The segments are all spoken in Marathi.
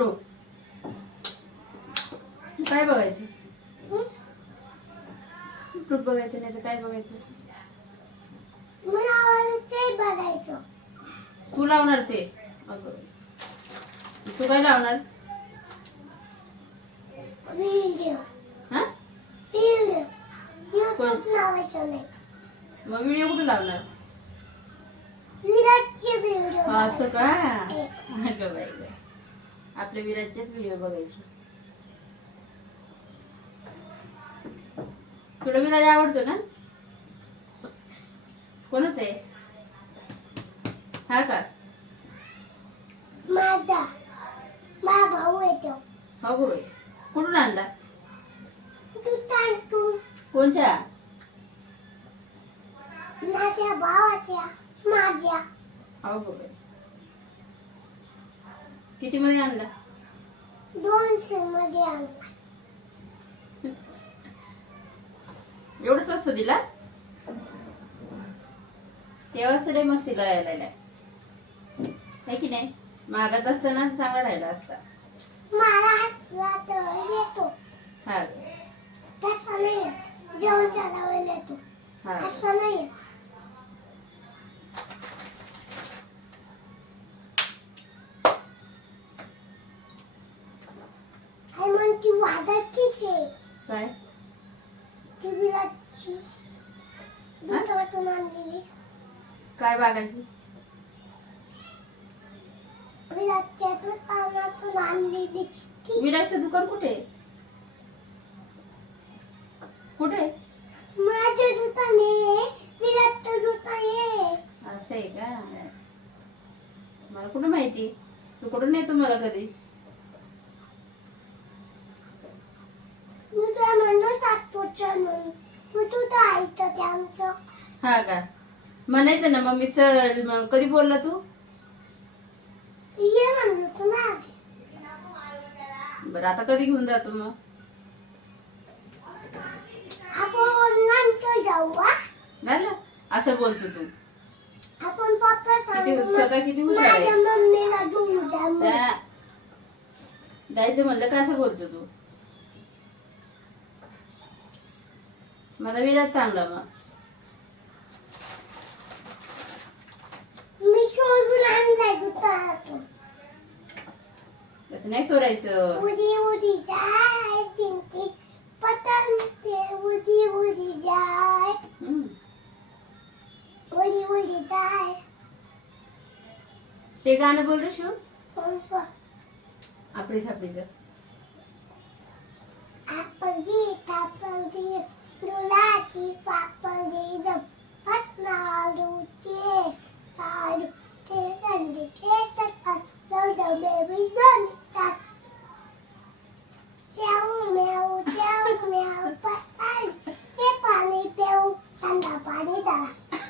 बरू काय बघायचं? युट्यूब बघायचं नाही तर काय बघायचं? तू लावणार ते. अगं. तू काय लावणार? हा? मग व्हिडिओ कुठे लावणार? हा, असं का? बाई. आपल्या विराटचेच व्हिडिओ बघायचे. तुला विराज आवडतो ना? कोणच आहे? हा का? माझा. माझा भाऊ येतो हो गो बाई कुठून आणला? तू कोणच्या? माझ्या भावाच्या. माझ्या. हो गो बाई किती मध्ये आणला? दोनशे मध्ये आणला. एवढं स्वस्त दिला तेव्हाच लय मस्तीला यायला आहे की नाही? मागत असताना चांगला राहिला असता. मला येतो. हा. तसा नाही. जेवण करावं येतो. हा. असं नाही ती वादाचीच आहे. काय? ती विराटची दुधातून आणलेली. काय बागायची विराटच्या दुकानातून आणलेली ती. विराटचं दुकान कुठे? आहे? कुठे? आहे? माझं दुकान आहे. विराटचं दुकान आहे. असं आहे का? मला कुठं माहिती? तू कुठून येतो मला कधी मी तुला म्हणून मग तू तर ऐकतं ते आमचं. हा का? म्हणायचं ना मग मी चल मग कधी बोलला तू? ये म्हणलं तुला आधी बरं आता कधी घेऊन जातो मग? आपण नंतर जाऊ हा? झालं? असं बोलतो तू. आपण पप्पा किती सांगू स्वतः किती हुशार आहे? माझ्या मम्मीला घेऊन जा मग. त्या- जायचं म्हणलं का असं बोलतो तू? माझा विराट चांगला मग मी चोरून आणलाय दुकानातून. तसं नाही चोरायचं. उडी उडी जाय तिंती पतंग ते उडी उडी जाय. हम्म. उडी उडी जाय. ते गाणं बोल रे शिव. कोणतं आपली थापडीचं गीत गीत लुलाची पापल गीत पटनाडूचे काडू ते नंदीचे तटात लवडं बेबी गणितात च्याऊ म्याऊ च्याऊ म्याऊ पताळी ते पाणी पेऊ थंड पाणी द्या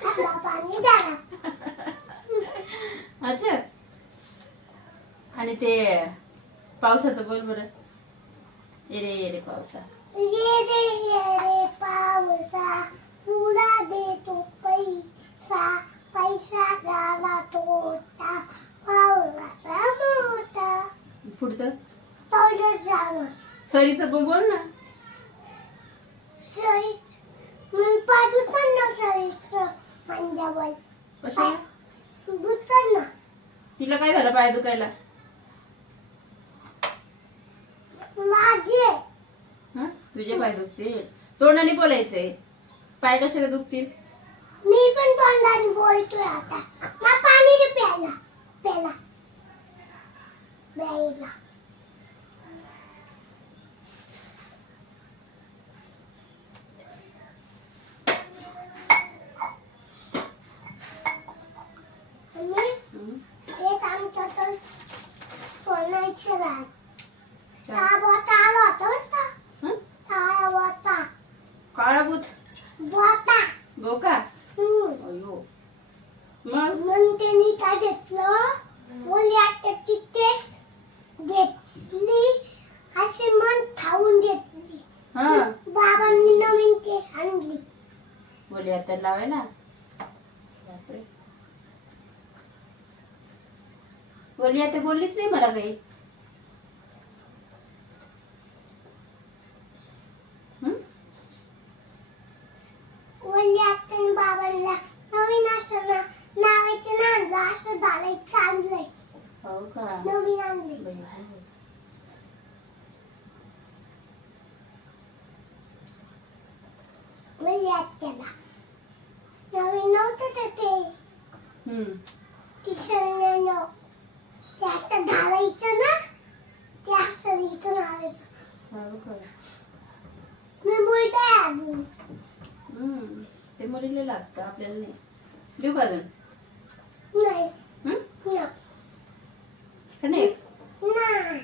थंड पाणी द्या. अच्छा. आणि ते पावसाचं बोल बरं. ये रे ये रे पावसा. ये रे सरीचं पण बोल ना. सरी मग पाडू पण ना सरीचं पंजाबाई कशा कर ना तिला काय झालं पाय दुखायला? माझे तुझे पाय दुखतील. तोंडाने बोलायचंय. पाय कशाला दुखतील? मी पण तोंडाने बोलतोय आता. पाणी दे प्यायला. प्यायला. प्यायला. तर लावे ना? बापरे. बोलली आता बोललीच नाही मला काही. बाबांना नवीन असं ना नावाचे नांद असं झालंय चांगलंय. हो का? नवीन नवीन नव्हतं तर ते. विसरलेलं ते असं धावायचं ना ते असं इथून हवायचं मी बोलतोय अजून. ते मुलीला लागतं आपल्याला नाही. देऊ का अजून? नाही. का नाही? नाही.